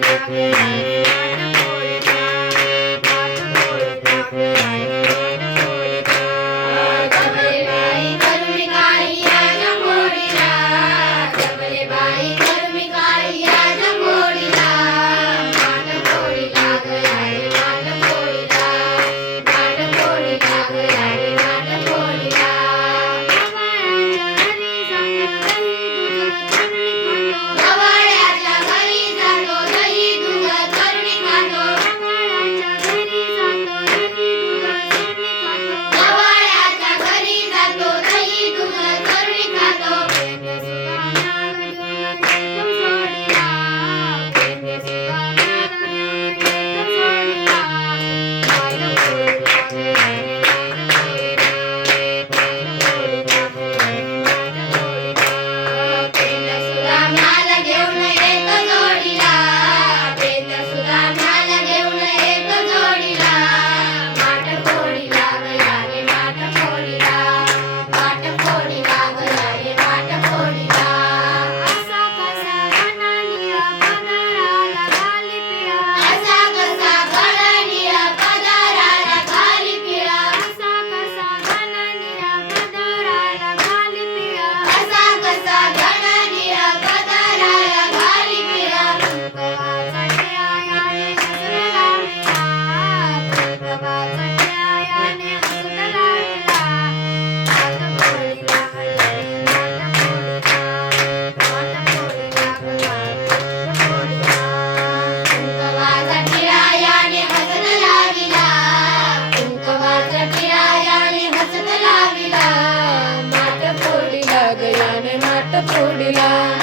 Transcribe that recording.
Thank you. পড়লাম।